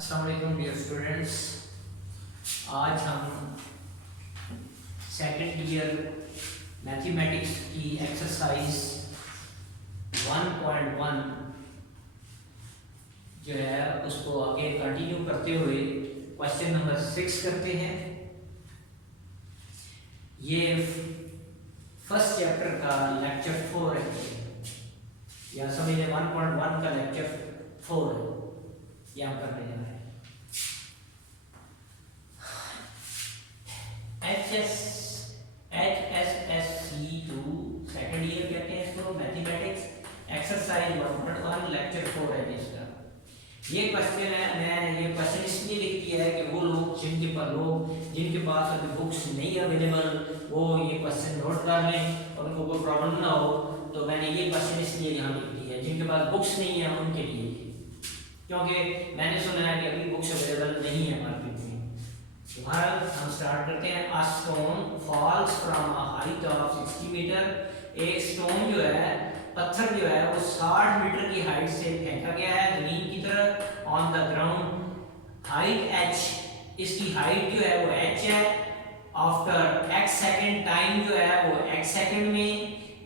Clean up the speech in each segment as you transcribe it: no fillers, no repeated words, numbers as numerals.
अस्सलाम वालेकुम dear students. आज हम सेकंड ईयर मैथमेटिक्स की एक्सरसाइज 1.1 जो है उसको आगे कंटिन्यू करते हुए क्वेश्चन नंबर 6 करते हैं। ये फर्स्ट चैप्टर का लेक्चर 4 है, या समझिए 1.1 का लेक्चर 4 है। ये हम करने जा रहे हैं। HSSC2 सेकंड ईयर कहते हैं इसको, मैथमेटिक्स एक्सरसाइज 1.1 लेक्चर 4 है इसका। ये क्वेश्चन है, मैं ये क्वेश्चन इसलिए लिख दिया है कि वो लोग जिनके पास अभी बुक्स नहीं अवेलेबल वो ये क्वेश्चन नोट कर लें और उनको कोई प्रॉब्लम ना हो। तो मैंने ये क्वेश्चन इसलिए यहाँ लिख दिया है, जिनके पास बुक्स नहीं है उनके लिए, क्योंकि मैंने सुना है कि अभी बुक्स अवेलेबल नहीं है मार्केट में। भारत हम स्टार्ट करते हैं। A stone falls from a height of 60 metre. एक स्टोन जो है, पत्थर जो है वो 60 मीटर की हाइट से फेंका गया है जमीन की तरफ on the ground. Height h, इसकी हाइट जो है वो h है। आफ्टर x सेकंड, टाइम जो है वो x सेकंड में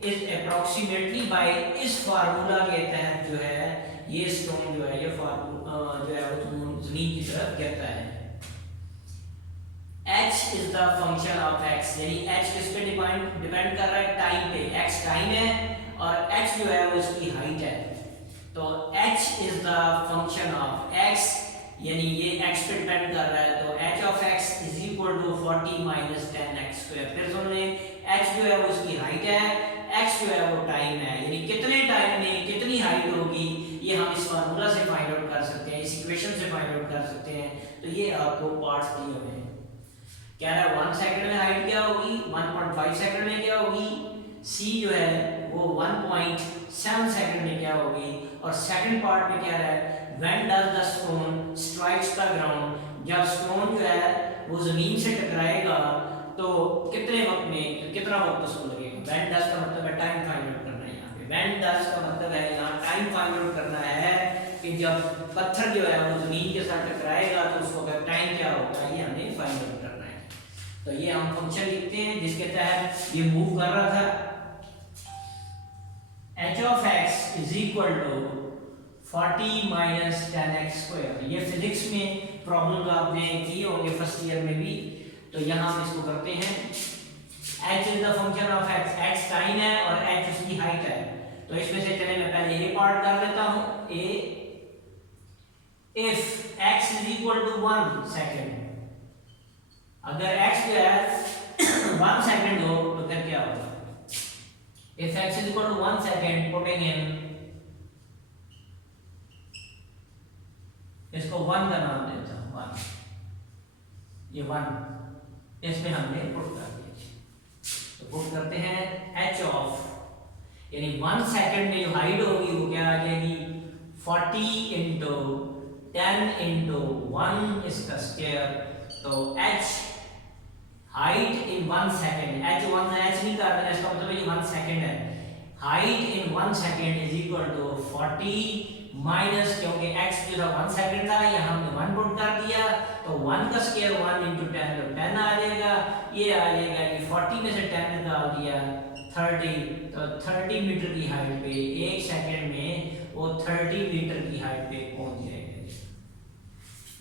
इज अप्रोक्सीमेटली बाय, इस फार्मूला के तहत जो है ये स्टोन जो है ये फार्मूला जो है वो जमीन की तरफ गिरता है। h is the function of x, यानी h किस पे डिपेंड कर रहा है? टाइम पे। x टाइम है और h जो है वो इसकी हाइट है। तो h is the function of x, यानी ये x पे डिपेंड कर रहा है। तो h of x is equal to 40 minus 10x square. फिर सुनिए, h जो है वो उसकी हाइट है, x जो है वो टाइम है, यानी कितने टाइम में कितनी हाइट होगी ये हम इस फार्मूला से फाइंड आउट कर सकते हैं, इस इक्वेशन से फाइंड आउट कर सकते हैं। तो ये आपको पार्ट्स दिए हुए हैं। कह रहा है 1 सेकंड में हाइट क्या होगी, 1.5 सेकंड में क्या होगी, c जो है वो 1.7 सेकंड में क्या होगी, और सेकंड पार्ट में कह रहा है when does the stone strikes the ground, जब स्टोन जो है वो जमीन से टकराएगा तो कितने वक्त में, कितना वक्त उसको लगेगा। व्हेन डज का मतलब है टाइम फाइंड आउट करना है। यहाँ पे व्हेन डज का मतलब है यहाँ टाइम फाइंड आउट करना है कि जब पत्थर जो है वो जमीन के साथ टकराएगा तो उस वक्त टाइम क्या होगा, ये हमें फाइंड आउट करना है। तो ये हम फंक्शन लिखते हैं जिसके तहत ये मूव कर रहा था। h of x is equal to 40 minus 10x square। ये फिजिक्स में प्रॉब्लम आपने की होंगे फर्स्ट ईयर में भी। तो यहाँ हम इसको करते हैं। h is the function of x, x time है और h उसकी हाइट है। तो इसमें से चले मैं पहले ये पार्ट कर लेता हूँ। a if x is equal to 1 second, अगर x जो है 1 सेकंड हो तो फिर क्या होगा। If x is equal to 1 second, putting in, इसको 1 का नाम देता हूँ 1, ये 1 इसमें हमने पुट कर दिया। तो पुट करते हैं h ऑफ, यानी 1 सेकंड में जो हाइट होगी वो क्या आ जाएगी 40 इंटू 10 इंटू 1 इसका स्क्वायर। तो h height in 1 second, h 1 h नहीं कर देना, इसका मतलब ये 1 सेकंड है। Height in 1 second is equal to 40 minus, क्योंकि x जो था 1 सेकंड था, यहाँ हमने 1 पुट कर दिया तो 1 का स्क्वायर 1 इंटू 10 तो 10 आ जाएगा। ये आ जाएगा कि 40 में से 10 निकाल दिया 30, तो 30 मीटर की हाइट पे 1 सेकंड में वो 30 मीटर की हाइट पे पहुंच जाएगा।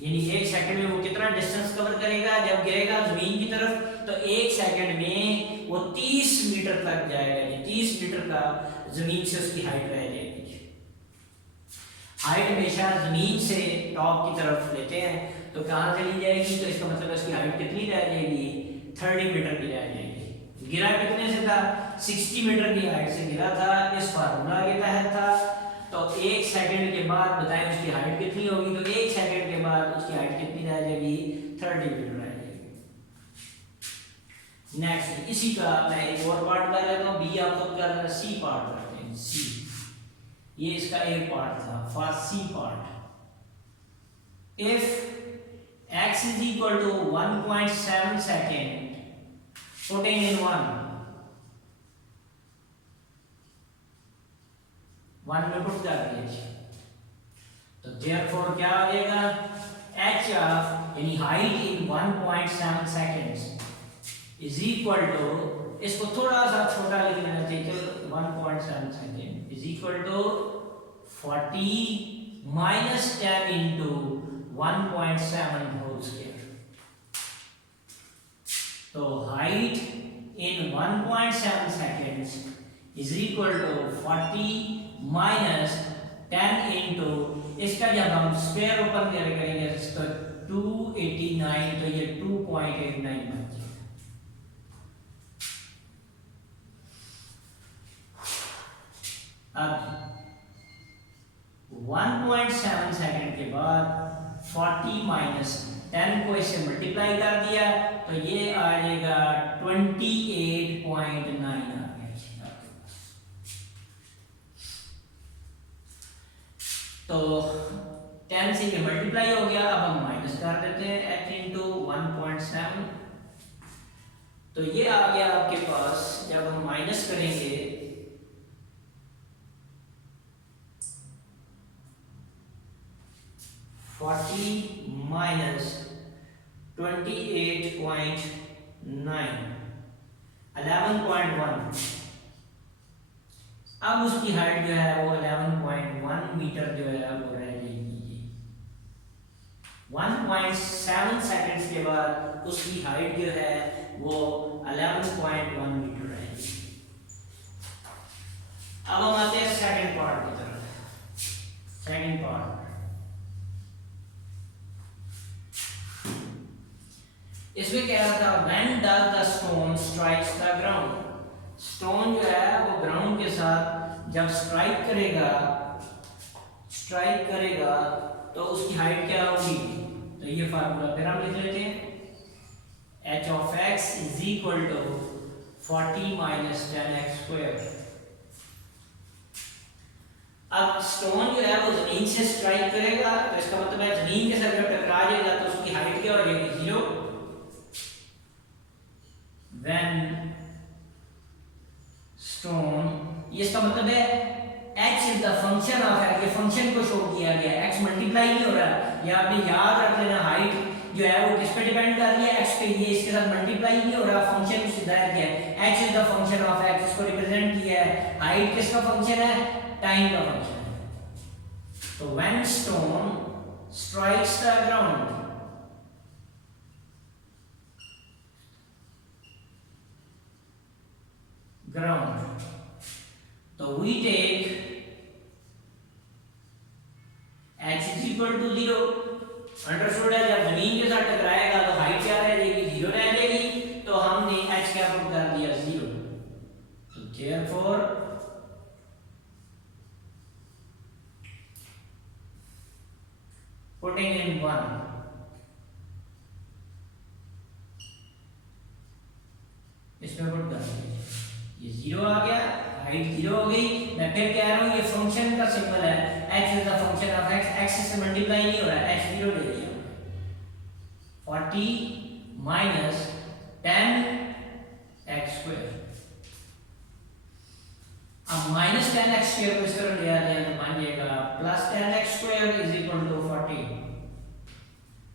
यानी 1 सेकंड में वो कितना डिस्टेंस कवर करेगा, जब गिरेगा जमीन की तरफ तो 1 सेकंड में वो 30 मीटर तक जाएगा। 30 मीटर का जमीन से उसकी हाइट रह जाएगी। हाइट हमेशा जमीन से टॉप की तरफ लेते हैं तो कहाँ चली जाएगी, तो इसका मतलब उसकी हाइट कितनी रह जाएगी 30 मीटर की रह जाएगी। गिरा कितने से था 60 मीटर की हाइट से गिरा था, इस फार्मूला के तहत था। तो 1 सेकंड के बाद बताएं उसकी हाइट कितनी होगी, तो 1 सेकंड के बाद उसकी हाइट कितनी रह जाएगी 30 मीटर रह जाएगी। नेक्स्ट इसी का मैं एक और पार्ट कर लेता हूँ, बी आप खुद कर लेना, सी पार्ट करते हैं। सी ये इसका एक पार्ट था। For C part, if x is equal to 1.7 second, putting in 1 में पुट कर दिया तो देयरफॉर क्या आ जाएगा h of यानी height in 1.7 seconds is equal to, इसको थोड़ा सा छोटा लिख लेना चाहिए, तो 1.7 second is equal to 40 minus 10 into 1.7 whole square. तो height in 1.7 seconds is equal to 40 minus 10 into, इसका जब हम स्क्वायर ओपन करेंगे तो 289, तो ये 2.89 बन जाएगा। अब 1.7 सेकंड के बाद 40 माइनस 10 को इससे मल्टीप्लाई कर दिया तो ये आ जाएगा 28.9 आ गया। तो 10 से ये मल्टीप्लाई हो गया, अब हम माइनस कर देते हैं h इंटू 1.7, तो ये आ गया आपके पास। जब हम माइनस करेंगे 40 माइनस 28.9 11.1, अब उसकी हाइट जो है वो 11.1 मीटर जो है वो रह जाएगी। 1.7 सेकंड्स के बाद उसकी हाइट जो है वो 11.1 मीटर रहेगी। अब हम आते हैं सेकंड पार्ट की तरफ। सेकंड पार्ट, इसमें कह रहा था when does the stone strikes the ground, stone जो है वो ग्राउंड के साथ जब स्ट्राइक करेगा तो उसकी हाइट क्या होगी। तो ये फार्मूला फिर हम लिख लेते हैं, h of x is equal to 40 minus 10x square। अब स्टोन जो है वो जमीन से स्ट्राइक करेगा तो इसका मतलब है जमीन के साथ जब टकरा जाएगा तो उसकी हाइट क्या हो जाएगी, 0। when stone, ये इसका मतलब है x is the function of x, ये फंक्शन को शो किया गया, x मल्टीप्लाई नहीं हो रहा। ये आपने याद रख लेना, हाइट जो है वो किस पे डिपेंड कर रही है, x पे, ये इसके साथ मल्टीप्लाई नहीं हो रहा, फंक्शन को सिद्धांत किया है x is the function of x, इसको रिप्रेजेंट किया है। हाइट किसका फंक्शन है, टाइम का फंक्शन है। तो when stone strikes the ground, तो we take h is equal to 0। Understood है, जब जमीन के साथ टकराएगा तो हाइट क्या रह जाएगी, 0 रह जाएगी। तो हमने h क्या पुट कर दिया, 0। तो therefore putting in 1, इसमें पुट कर दिया, ये 0 आ गया, हाइट 0 हो गई। मैं फिर कह रहा हूं ये फंक्शन का सिंबल है, x is the function of x, x से मल्टीप्लाई नहीं हो रहा है, h 0 ले लिया। 40 माइनस 10x स्क्वायर, अब माइनस 10x स्क्वायर को इस तरह ले आते हैं तो बन जाएगा plus 10x square is equal to 40।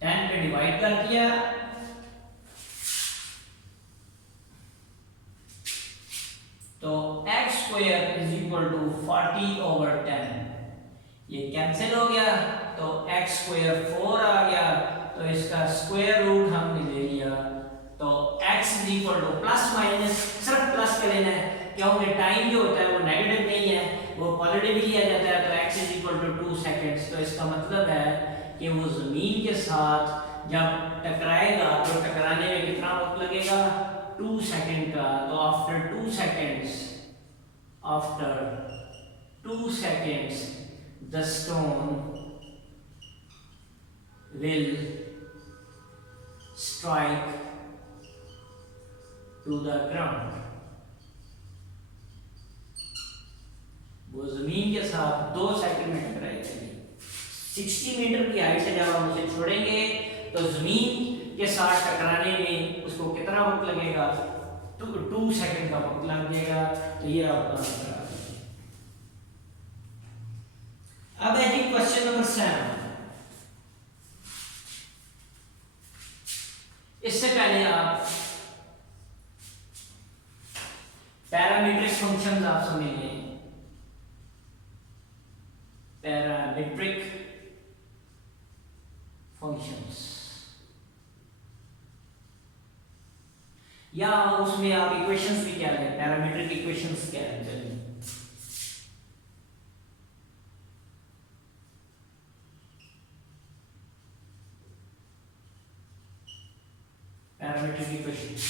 10 पे डिवाइड कर दिया तो x स्क्वायर इज इक्वल टू 40 ओवर 10, ये कैंसिल हो गया तो x स्क्वायर 4 आ गया। तो इसका स्क्वायर रूट हमने ले लिया, तो x is equal two plus minus, सिर्फ प्लस का लेना है क्योंकि टाइम जो होता है वो नेगेटिव नहीं है, वो पॉजिटिव ही लिया जाता है। तो x is equal to 2 seconds. तो इसका मतलब है कि वो जमीन के साथ जब टकराएगा तो टकराने में कितना वक्त लगेगा, 2 सेकेंड का। तो after 2 seconds the stone will strike to the ground, वो जमीन के साथ 2 सेकंड में टकराएगी। 60 मीटर की हाइट से जब हम उसे छोड़ेंगे तो जमीन के साथ टकराने में उसको कितना वक्त लगेगा, 2 सेकंड का वक्त लग जाएगा। तो ये आपका आंसर आ गया। अब है जी क्वेश्चन नंबर 7। इससे पहले आप पैरामीट्रिक फंक्शंस आप समझ लें। पैरामीट्रिक फंक्शंस या उसमें आप इक्वेशंस भी क्या है, पैरामीट्रिक इक्वेशंस क्या है, चलिए पैरामीट्रिक इक्वेशंस।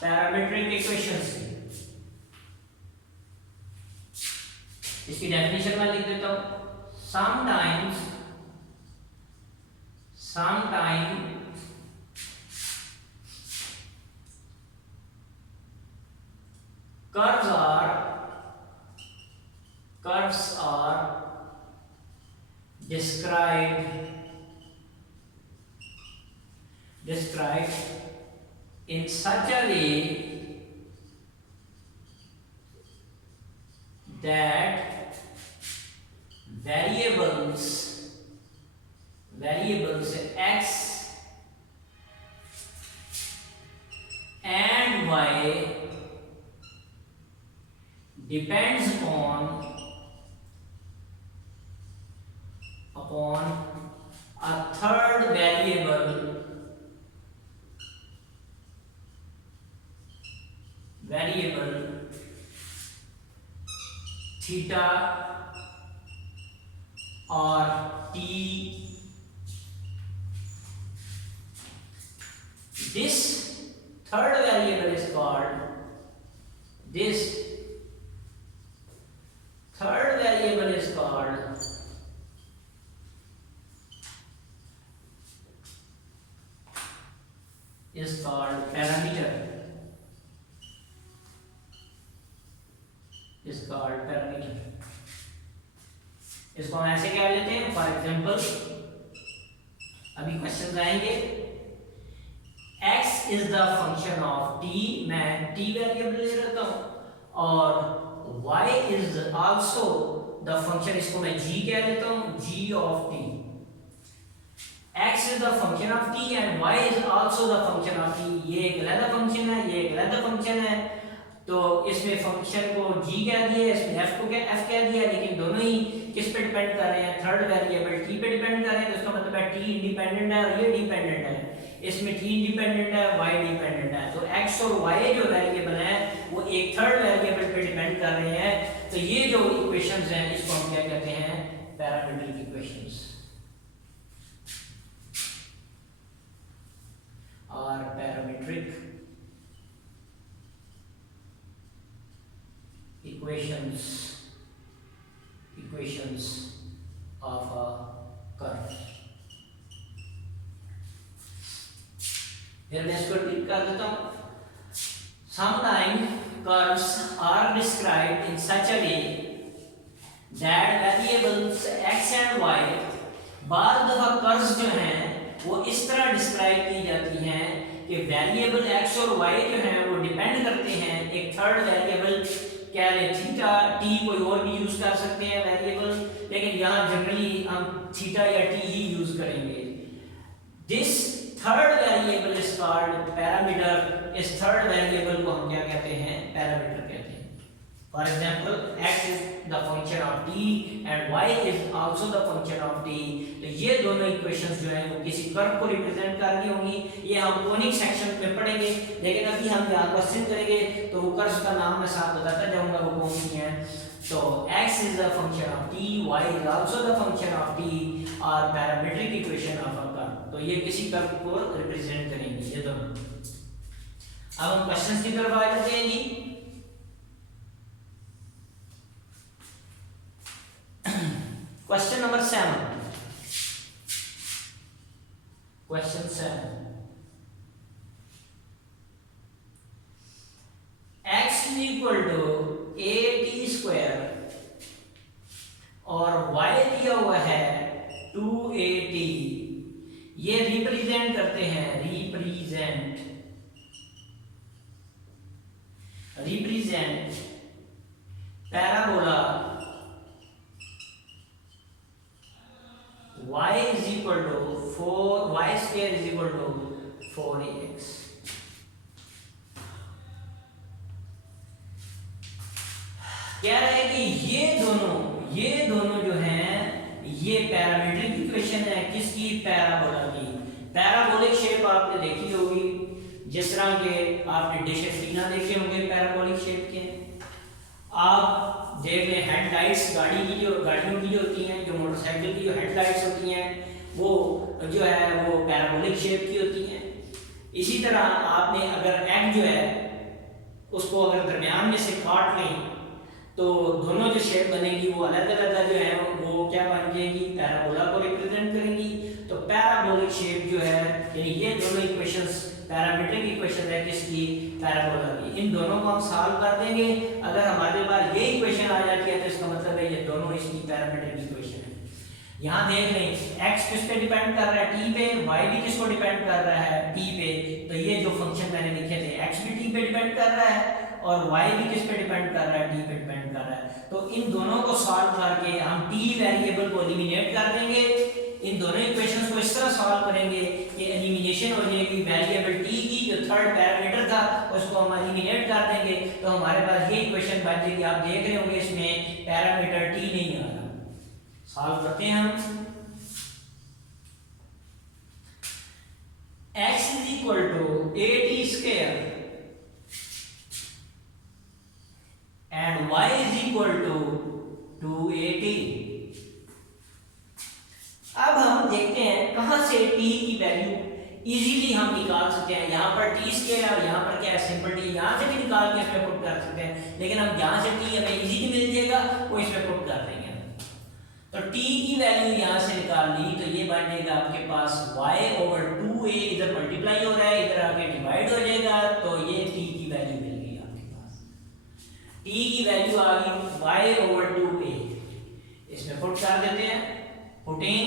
पैरामीट्रिक इक्वेशंस इसकी डेफिनेशन मैं लिख देता हूं। Sometimes curves are described in such a way that variables x and y depends upon a third variable theta or t. This third variable is called parameter. इसको हम ऐसे क्या लेते हैं, फॉर एग्जाम्पल अभी क्वेश्चन आएंगे। x is the function of t, मैं t variable ले लेता हूं, और y is also the function, इसको मैं g कह लेता हूं, g of t। x is the function of t and y is also the function of t। ये एक अलग फंक्शन है, ये एक अलग फंक्शन है, तो इसमें फंक्शन को g कह दिया, इसमें f कह दिया, लेकिन दोनों ही किस पे डिपेंड कर रहे हैं, थर्ड वेरिएबल t पे डिपेंड कर रहे हैं। तो इसका मतलब है t इंडिपेंडेंट है और ये डिपेंडेंट है, इसमें t इंडिपेंडेंट है, y डिपेंडेंट है। तो x और y जो वेरिएबल है वो एक थर्ड वेरिएबल पे डिपेंड कर रहे हैं। तो ये जो इक्वेशंस हैं इसको हम क्या कहते हैं, पैरामीट्रिक इक्वेशंस। और parametric equations of a curve। फिर मैं इसको टिक कर देता हूं। Sometimes curves are described in such a way that variables x and y, बाद दफा कर्व्स जो हैं वो इस तरह डिस्क्राइब की जाती हैं कि वेरिएबल x और y जो हैं वो डिपेंड करते हैं एक थर्ड वेरिएबल, क्या है थीटा, टी कोई और भी यूज कर सकते हैं वेरिएबल, लेकिन यहाँ जनरली हम थीटा या टी ही यूज करेंगे। This third variable is called parameter. इस थर्ड वेरिएबल को हम क्या कहते हैं, पैरामीटर कहते हैं। For example x is the function of t and y is also the function of t। तो ये दोनों इक्वेशंस जो हैं वो किसी कर्व को रिप्रेजेंट कर रही होंगी। ये हम कोनिक सेक्शन में पढ़ेंगे, लेकिन अभी हम यहाँ क्वेश्चन करेंगे तो वो कर्व का नाम मैं साथ बताता जाऊंगा वो कौन सी हैं। तो x is the function of t, y is also the function of t, और parametric equation of a curve. तो ये किसी कर्व को रिप्रेजेंट करेंगे ये दोनों। अब हम क्वेश्चंस की तरफ आ जाते हैं जी। Question number 7। Question 7, x equal to at square और y दिया हुआ है 2at। ये रिप्रेजेंट करते हैं, represent parabola y is equal to 4 y square is equal to 4ax। कह रहा है कि ये दोनों जो हैं ये पैरामीट्रिक इक्वेशन है किसकी, पैराबोला की। पैराबोलिक शेप आपने देखी होगी, जिस तरह के आपने डिश एंटीना देखे होंगे पैराबोलिक शेप के। आप देख लें हेडलाइट्स गाड़ियों की जो होती हैं, जो मोटरसाइकिल की जो हेडलाइट्स होती हैं वो जो है वो पैराबोलिक शेप की होती हैं। इसी तरह आपने अगर एग जो है उसको अगर दरमियान में से काट लें तो दोनों जो शेप बनेगी वो अलग अलग जो है वो क्या बन जाएगी, पैराबोला को रिप्रेजेंट करेंगी। तो पैराबोलिक शेप जो है यानी ये दोनों इक्वेशंस पैरामीट्रिक इक्वेशन है किसकी, पैराबोला की। इन दोनों को हम सॉल्व कर देंगे। अगर हमारे पास ये इक्वेशन आ जाती है तो इसका मतलब है ये दोनों इसकी पैरामीट्रिक इक्वेशन है। यहाँ देख लें x किस पे डिपेंड कर रहा है, t पे, y भी किसको डिपेंड कर रहा है, t पे। तो ये जो फंक्शन मैंने लिखे थे x भी t पे डिपेंड कर रहा है और y भी किस पे डिपेंड कर रहा है, t पे डिपेंड कर रहा है। तो इन दोनों को सॉल्व करके हम t वेरिएबल को एलिमिनेट कर देंगे। इन दोनों इक्वेशंस को इस तरह सॉल्व करेंगे कि एलिमिनेशन हो जाएगी वेरिएबल t की, जो थर्ड पैरामीटर था उसको हम एलिमिनेट कर देंगे। तो हमारे पास ये इक्वेशन बन जाएगी। आप देख रहे होंगे इसमें पैरामीटर t नहीं आ रहा। सॉल्व करते हैं हम। x is equal to 8t square and y is equal to 280। अब हम देखते हैं कहां से t की वैल्यू इजीली हम निकाल सकते हैं। यहाँ पर t स्क्वायर और यहाँ पर क्या है सिंपल t, यहाँ से भी निकाल के इसमें पुट कर सकते हैं, लेकिन हम यहाँ से t हमें इजीली मिल जाएगा वो इसमें पुट कर देंगे। तो t की वैल्यू यहाँ से निकाल ली तो ये बन जाएगा आपके पास y ओवर 2a, इधर मल्टीप्लाई हो रहा है इधर आके डिवाइड हो जाएगा। तो ये t की वैल्यू मिल गई आपके पास। t की वैल्यू आ गई y ओवर 2a, इसमें पुट कर देते हैं। Putting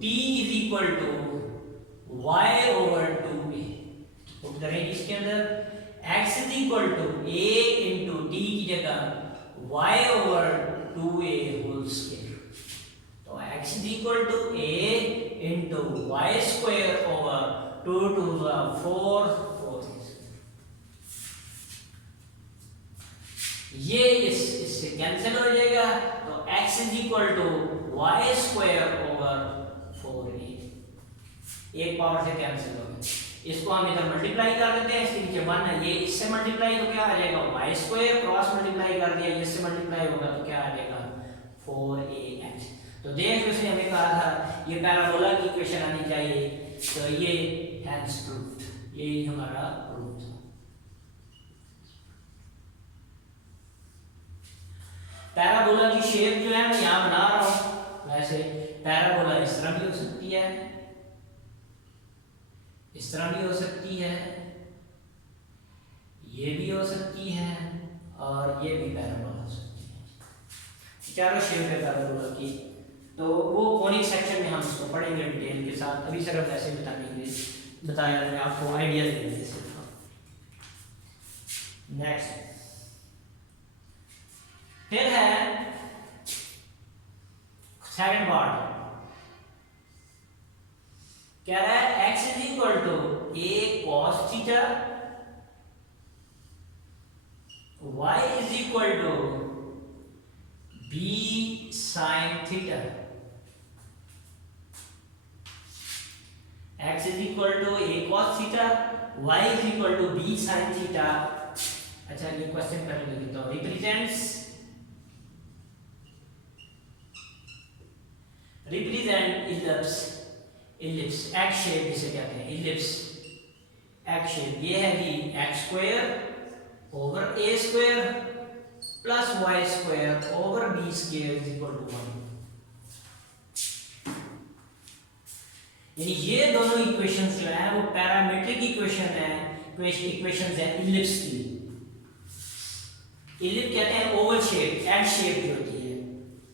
t is equal to y over 2a, put करेंगे इसके अंदर। x is equal to a into t की जगह y over 2a whole square. तो x is equal to a into y square over 2 to the 4 ये इससे cancel हो जाएगा। तो x is equal to y square over 4a, एक power से कैंसिल हो गया। इसको हम इधर मल्टीप्लाई कर देते हैं, इसके नीचे 1 है, ये इससे मल्टीप्लाई तो क्या आ जाएगा वाई स्क्वायर, क्रॉस मल्टीप्लाई कर दिया ये इससे मल्टीप्लाई होगा तो क्या आ जाएगा 4ax। तो देख उसने हमें कहा था ये पैराबोला की इक्वेशन आनी चाहिए, तो ये हैंस प्रूव्ड, यही हमारा प्रूफ था। पैराबोला की शेप जो है मैं यहाँ बना रहा हूँ। वैसे पैराबोला इस तरह भी हो सकती है, इस तरह भी हो सकती है, ये भी हो सकती है और ये भी पैराबोला हो सकती है। चारों शेप है पैराबोला की। तो वो कोनिक सेक्शन में हम इसको पढ़ेंगे डिटेल के साथ। अभी सिर्फ ऐसे बताने के लिए बताया मैंने आपको, आइडिया देने से। नेक्स्ट फिर है सेकंड पार्ट, कह रहा है x is equal to a cos theta, y is equal to b sin theta. x is equal to a cos theta, y is equal to b sin theta. अच्छा ये question पहले लिख देता हूं। Represent ellipse x shape जिसे कहते हैं, ellipse x shape. ये है जी x square over a square plus y square over b square is equal to 1। यानी ये दोनों इक्वेशंस जो है वो पैरामीट्रिक इक्वेशन है, इक्वेशंस है इलिप्स की। इलिप्स कहते हैं ओवल शेप, एक्स शेप जो होती है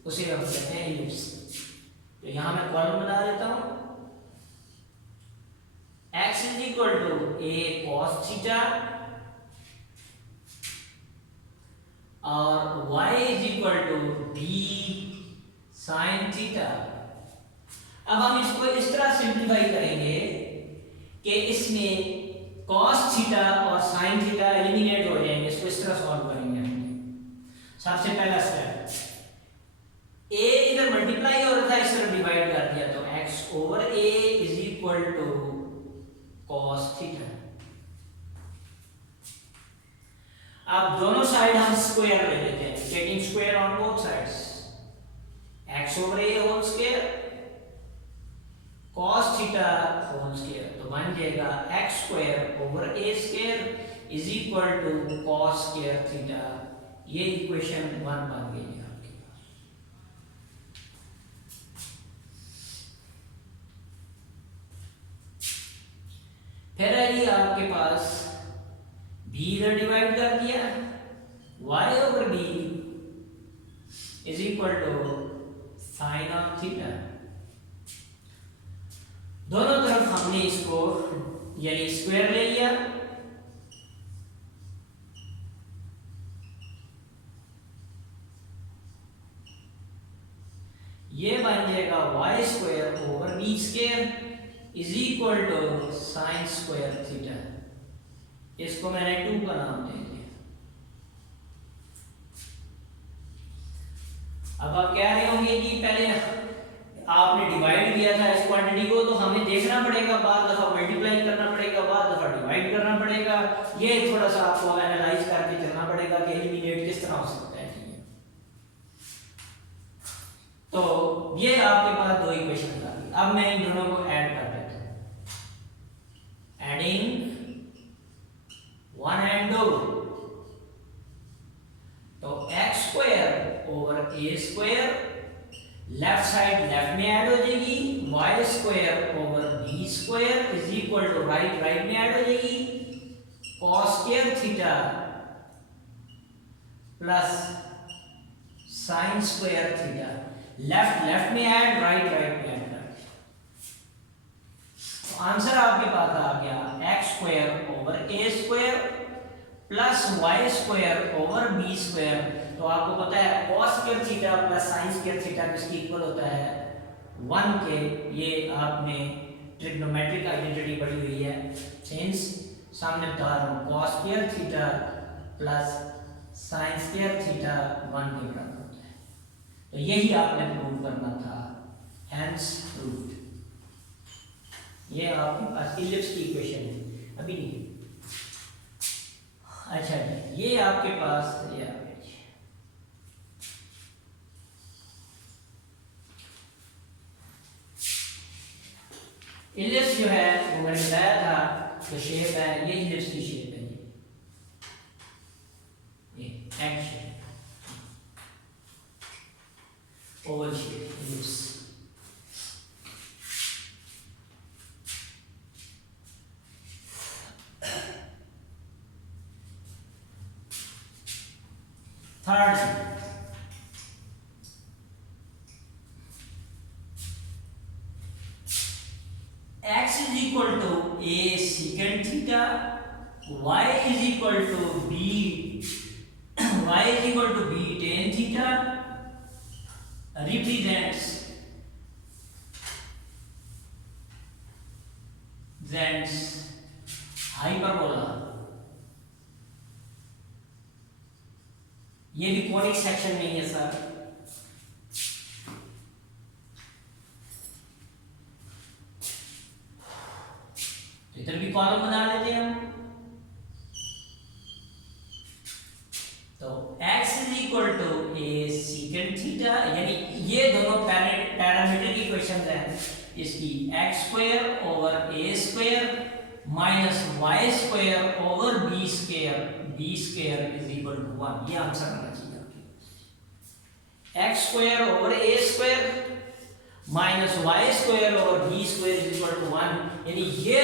उसे हम कहते हैं इलिप्स। तो यहां मैं कॉलम बना देता हूं, x is equal to a cos theta और y is equal to b sine theta. अब हम इसको इस तरह सिंप्लीफाई करेंगे कि इसमें cos थीटा और sin थीटा एलिमिनेट हो जाएंगे। इसको इस तरह सॉल्व करेंगे हम। सबसे पहला स्टेप, a इधर मल्टीप्लाई हो रहा था, इस तरफ डिवाइड कर दिया, तो x over a is equal to cos theta. अब दोनों साइड हम स्क्वायर ले लेते हैं, taking square on both sides, x over a whole square cos theta whole square, तो बन जाएगा x square over a square is equal to cos square theta. ये इक्वेशन 1 बन गई है आपके पास। फिर है ये आपके पास b इधर डिवाइड कर दिया, y over b is equal to sine of theta. दोनों तरफ हमने इसको यानी स्क्वायर ले लिया, ये बन जाएगा y square over b square is equal to sine square theta. इसको मैंने 2 का नाम दे दिया। अब आप कह रहे होंगे कि पहले आपने डिवाइड किया था इस क्वांटिटी को, तो हमें देखना पड़ेगा, बाद दफा मल्टीप्लाई करना पड़ेगा, बाद दफा डिवाइड करना पड़ेगा। ये थोड़ा सा आपको एनालाइज करके चलना पड़ेगा कि एलिमिनेट किस तरह हो सकता है। तो ये आपके पास दो इक्वेशन आ गई। अब मैं इन दोनों को ऐड कर देता हूं, एडिंग 1 एंड 2, तो x square over a square, left side left में ऐड हो जाएगी, y square over b square is equal to right right में ऐड हो जाएगी, cos square theta plus sin square theta. Left left में add, right right में add कर, तो आंसर आपके पास आ गया x square over a square plus y square over b square. तो आपको पता है cos square theta plus sin square theta किसके इक्वल होता है, 1 के। ये आपने ट्रिग्नोमेट्रिक आइडेंटिटी पढ़ी हुई है। सिंस सामने बता रहा हूं cos square theta plus sin square theta 1 के बराबर होता है, तो यही आपने प्रूव करना था, हेंस प्रूव्ड। ये आपके पास इलिप्स की इक्वेशन है, अभी नहीं। अच्छा जी, ये आपके पास ये इलिप्स जो है वो मैंने बताया था, जो शेप है ये इलिप्स की शेप है, ये egg shape, Oval shape ellipse. Third, x is equal to a secant theta, y is equal to b tan theta represents hyperbola। ये भी कोनिक सेक्शन में ही है सर। इधर भी कॉलम बना लेते हैं हम, तो x is equal to a secant theta, यानी ये दोनों पैरामीट्रिक इक्वेशन हैं इसकी, x square over a square minus y square over b square is equal to 1। ये आंसर आना चाहिए आपके। x square over a square minus y square over b square is equal to 1, यानी ये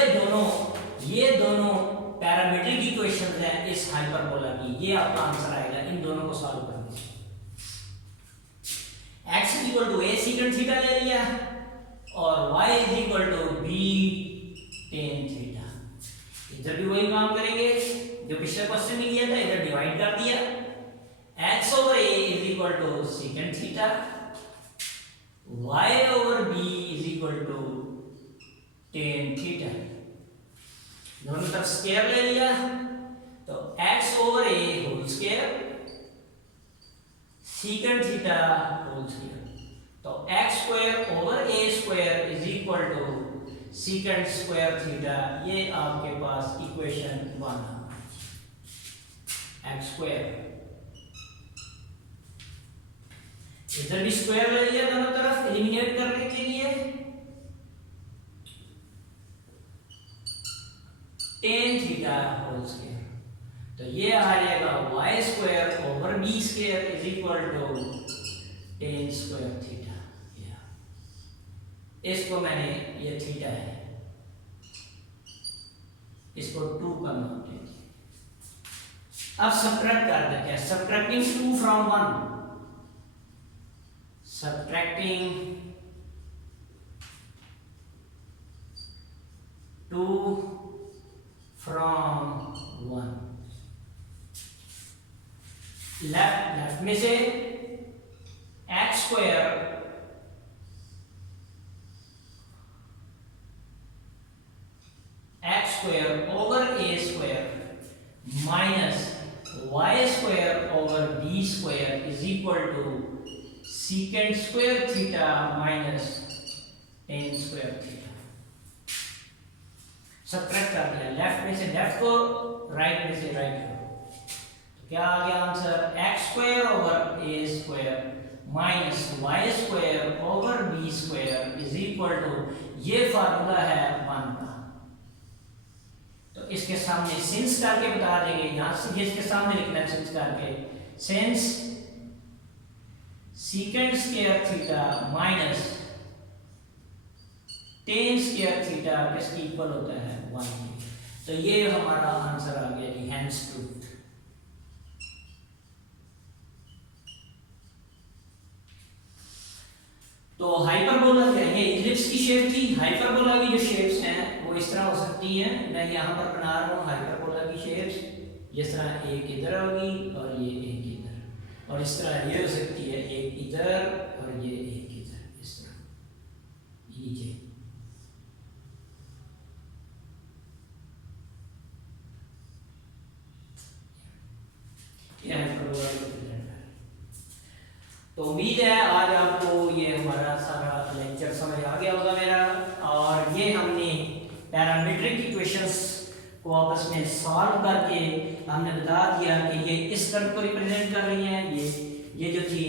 दोनों parametric equations हैं इस hyperbola की। ये आपका आंसर आएगा इन दोनों को सॉल्व करने से। x is equal to a secant theta ले लिया और y is equal to b tan theta. इधर भी वही काम करेंगे जो पिछले क्वेश्चन में किया था, इधर डिवाइड कर दिया, x over a is equal to secant theta tan theta. दोनों तरफ स्क्वायर ले लिया तो x over a whole square secant theta whole square. तो x square over a square is equal to secant square theta. ये आपके पास equation 1 है। x square, इधर भी स्क्वायर ले लिया दोनों तरफ एलिमिनेट करने के लिए। टेन थीटा होल स्क्वायर, तो ये आ जाएगा y square over b square is equal to tan square theta. इसको मैंने, ये थीटा है, इसको 2 का मान लेते हैं। अब सब्ट्रैक्ट कर देते हैं। Subtracting 2 from 1, subtracting 2 from 1। Left में से x square over a square minus y square over b square is equal to secant square theta minus tan square theta. Subtract कर दिया, लेफ्ट में से लेफ्ट को, राइट में से राइट को। तो क्या आ गया answer? x square over a square minus y square over b square is equal to, ये फार्मूला है 1 का। तो इसके सामने सिंस करके बता देंगे, यहां से ये इसके सामने लिखना है सिंस करके। Since secant square theta minus tan square theta किसकी इक्वल होता है? 1। तो ये हमारा आंसर आ गया जी, हेंस प्रूव्ड। तो हाइपरबोला क्या है? ये इलिप्स की शेप थी। हाइपरबोला की जो शेप्स हैं वो इस तरह हो सकती हैं। मैं यहाँ पर बना रहा हूँ हाइपरबोला की शेप्स, जिस तरह एक इधर होगी और ये एक इधर, और इस तरह ये हो सकती है, एक इधर और ये एक इधर, इस तरह नीचे। ये हाइपरबोला का रिप्रेजेंट है। तो उम्मीद है आज आपको ये हमारा सारा लेक्चर समझ आ गया होगा मेरा। और ये हमने पैरामीट्रिक इक्वेशंस को आपस में सॉल्व करके हमने बता दिया कि ये इस कर्व को रिप्रेजेंट कर रही है, ये जो थी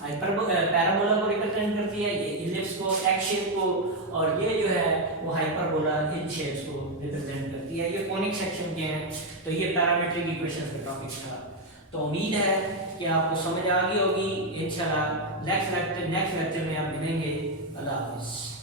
पैराबोला को रिप्रेजेंट करती है, ये इलिप्स को, एक्स शेप को, और ये जो है वो हाइपरबोला इन शेप्स को रिप्रेजेंट करती है। ये कोनिक सेक्शन के हैं। तो ये पैरामीट्रिक इक्वेशंस का टॉपिक था। तो उम्मीद है कि आपको समझ आ गई होगी। इंशाल्लाह नेक्स्ट लेक्चर में आप मिलेंगे। अल्लाह हाफिज़।